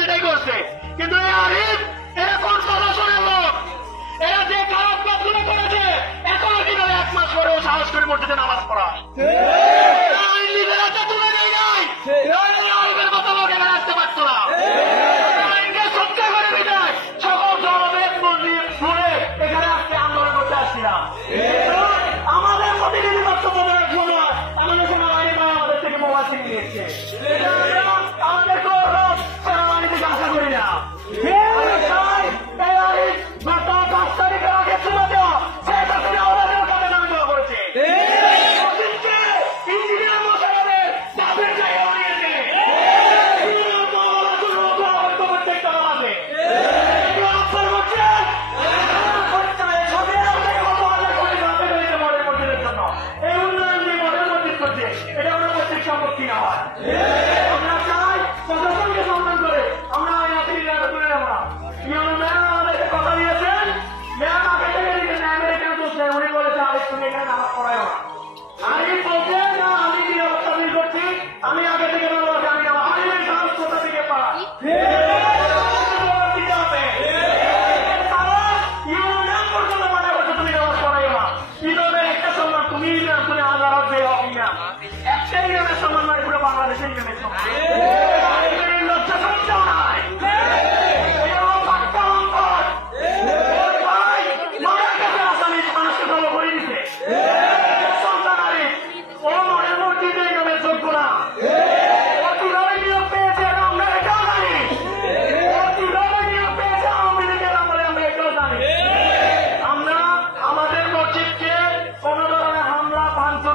সেটাই করছে। কিন্তু এই আরিফ এরা কোন প্রশাসনের লোক? এরা যে খারাপ কাজগুলো করেছে, এখনও কীভাবে এক মাস পরেও সাহস করে মসজিদে নামাজ পড়ায় আইন নেই লোক এখানে আন্দোলন করতে আমরা মসজিদ সম্পত্তি না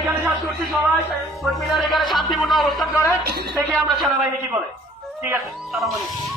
এখানে করছি সবাই এখানে শান্তিপূর্ণ অবস্থান করে, দেখি আমরা সেনাবাহিনী কি বলে। ঠিক আছে, সালাম আলাইকুম।